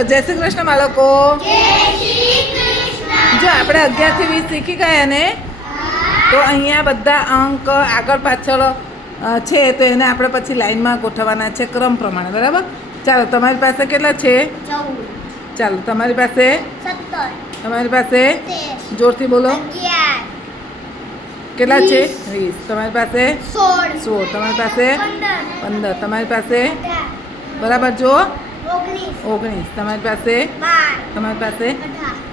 ચાલો જય શ્રી કૃષ્ણ બાળકો જો આપણે અગિયારથી વીસ શીખી ગયા ને તો અહીંયા બધા અંક આગળ પાછળ છે તો એને આપણે પછી લાઈનમાં ગોઠવવાના છે ક્રમ પ્રમાણે બરાબર? ચાલો તમારી પાસે કેટલા છે? ચાલો તમારી પાસે? તમારી પાસે? જોરથી બોલો. કેટલા છે? વીસ. તમારી પાસે? સોળ. તમારી પાસે? પંદર. પંદર તમારી પાસે? બરાબર જો ઓગણીસ. તમારી પાસે? તમારી પાસે?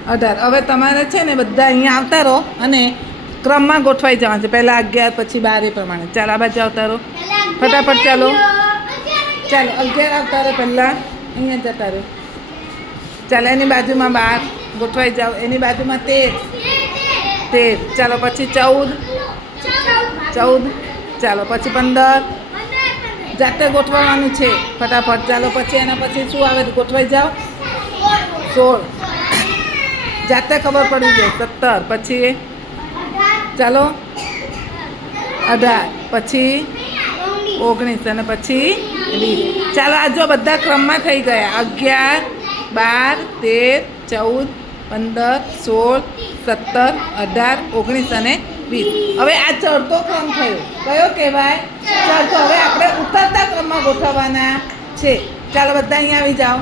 અઢાર. હવે તમારે છે ને બધા અહીંયા આવતા રહો અને ક્રમમાં ગોઠવાઈ જવાનું છે. પહેલાં અગિયાર પછી બાર એ પ્રમાણે. ચાલો આ બાજુ આવતા રહો. ફટાફટ ચાલો. ચાલો અગિયાર આવતા રહો પહેલાં. અહીંયા જતા રહો. ચાલો એની બાજુમાં બાર. ગોઠવાઈ જાઓ. એની બાજુમાં તેર. તેર. ચાલો પછી ચૌદ. ચૌદ. ચાલો પછી પંદર. જાતે ગોઠવવાનું છે. ફટાફટ ચાલો પછી એના પછી શું આવે ગોઠવાઈ જાઓ. સોળ. જાતે ખબર પડી જાય સત્તર. પછી ચાલો. અઢાર. પછી ઓગણીસ અને પછી વીસ. ચાલો, આ જો બધા ક્રમમાં થઈ ગયા. અગિયાર, બાર, તેર, ચૌદ, પંદર, સોળ, સત્તર, અઢાર, ઓગણીસ અને વીસ હવે આ ચડતો ક્રમ થયો. કયો કહેવાય? ચડતો. હવે આપણે ઉતરતા ક્રમમાં ગોઠવવાના છે. ચાલો બધા અહીંયા આવી જાઓ.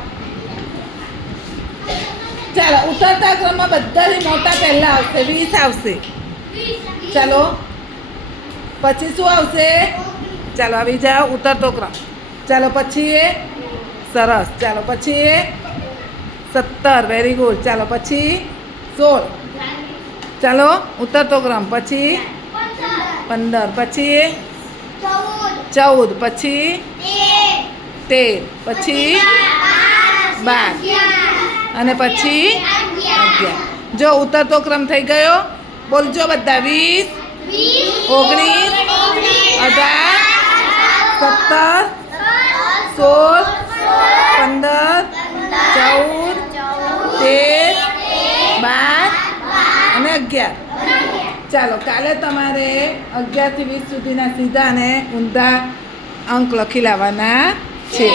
ચાલો, ઉતરતા ક્રમમાં બધાથી મોટા પહેલાં આવશે. વીસ આવશે. ચાલો. પછી શું આવશે? ચાલો, આવી જાઓ. ઉતરતો ક્રમ. ચાલો, પછી એ સરસ. ચાલો, પછી એ સત્તર. વેરી ગુડ ચાલો, પછી સોળ. ચાલો, ઉતરતો ક્રમ. પછી? પંદર. પછી? ચૌદ. પછી? તેર. પછી? બાર. અને પછી? અગિયાર. જો, ઉતરતો ક્રમ થઈ ગયો. બોલજો બધા. વીસ. ઓગણીસ. અઢાર. સત્તર. સોળ. પંદર. અગિયાર. ચાલો કાલે તમારે અગિયારથી વીસ સુધીના સીધા અને ઊંધા અંક લખી લાવવાના છે.